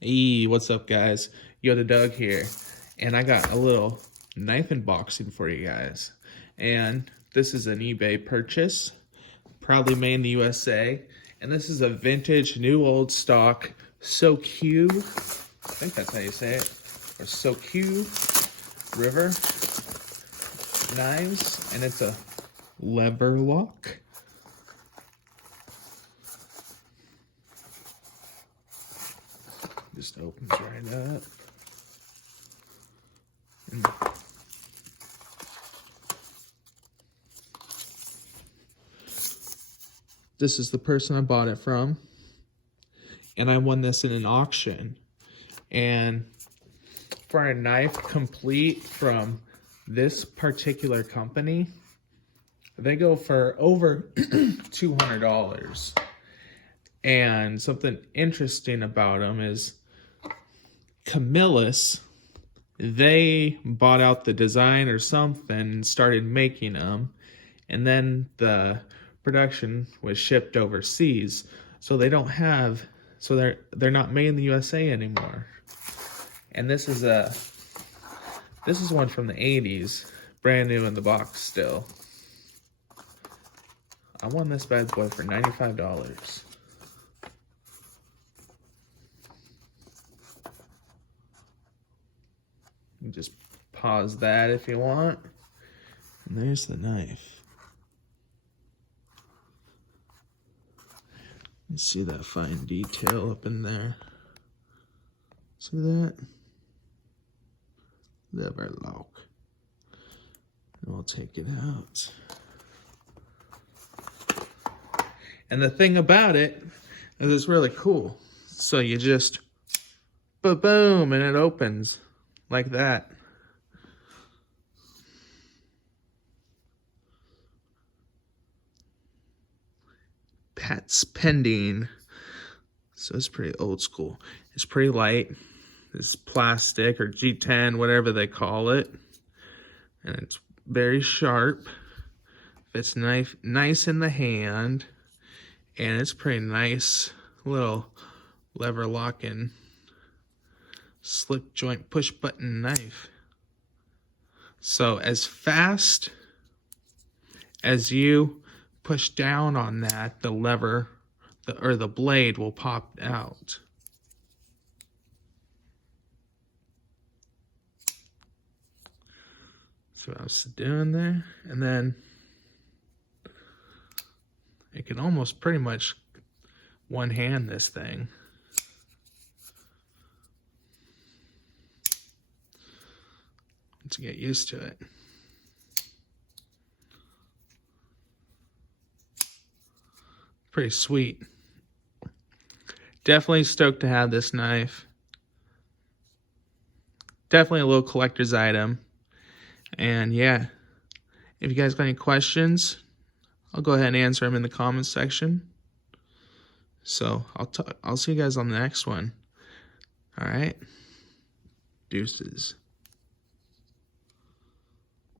Hey, what's up, guys? Yotadoug here, and I got a little knife unboxing for you guys. And this is an eBay purchase, proudly made in the USA. And this is a vintage, new old stock Soque, I think that's how you say it, or Soque River knives, and it's a Lev-R-Lok. Just opens right up. And this is the person I bought it from. And I won this in an auction. And for a knife complete from this particular company, they go for over $200. And something interesting about them is Camillus, they bought out the design or something and started making them, and then the production was shipped overseas, so they don't have, so they're not made in the USA anymore. And this is one from the 80s, brand new in the box still. I won this bad boy for $95. You just pause that if you want. And there's the knife. You see that fine detail up in there? See that? Lev-R-Lok. And we'll take it out. And the thing about it is it's really cool. So you just boom, and it opens like that. Pat's pending. So it's pretty old school. It's pretty light. It's plastic or G10, whatever they call it. And it's very sharp. It's nice in the hand. And it's pretty nice little Lev-R-Lok and slip joint push button knife. So as fast as you push down on that, the lever or the blade will pop out. So I was doing there, and then it can almost pretty much one hand this thing. To get used to it. Pretty sweet. Definitely stoked to have this knife. Definitely a little collector's item. And yeah, if you guys got any questions, I'll go ahead and answer them in the comments section. So I'll see you guys on the next one. All right. Deuces.